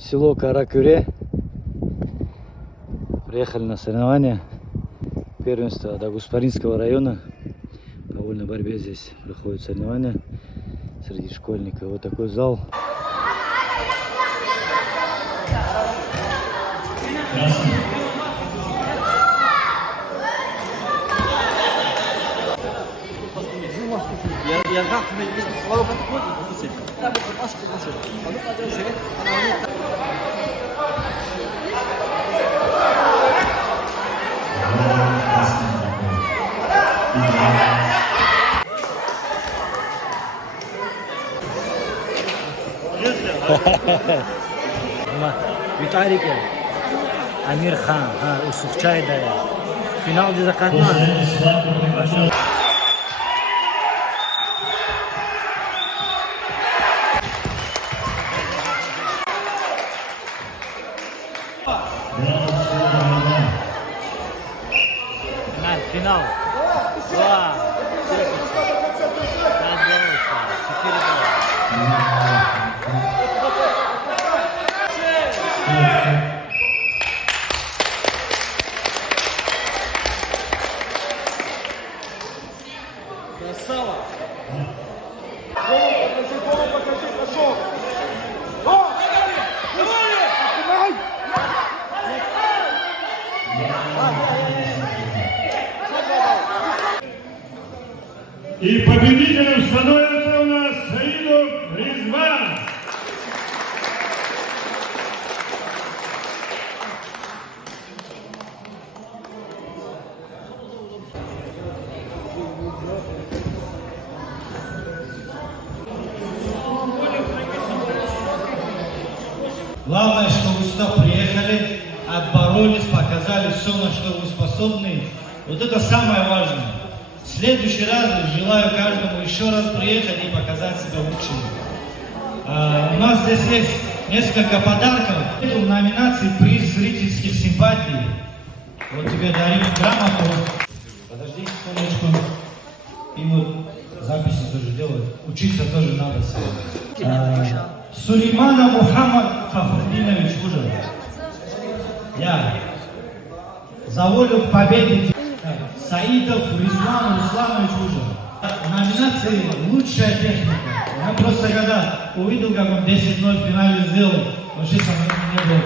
село Каракюре. Приехали на соревнования. Первенство Дагуспаринского района. По вольной борьбе здесь проходят соревнования среди школьников. Вот такой зал. Виталик, Амир Хан, Усухчай дая. Финал где закатна. Финал. 2. 4-2. Красава! Голову покажи, пошел! И победителем становится у нас Саидов Ризван. Главное, что вы сюда приехали, отборолись, показали все, на что вы способны. Вот это самое важное. В следующий раз желаю каждому еще раз приехать и показать себя лучше. У нас здесь есть несколько подарков. В номинации «Приз зрительских симпатий». Вот тебе дарим грамоту. Подожди секундочку. И вот записи тоже делают. Учиться тоже надо. Сулеймана Мухаммад Фахрудинович Ужин. Я за волю к победе. Саидов Ризван Русланович Ужин. В номинации «Лучшая техника». Я просто когда увидел, как он 10-0 в финале сделал, вообще со мной не было.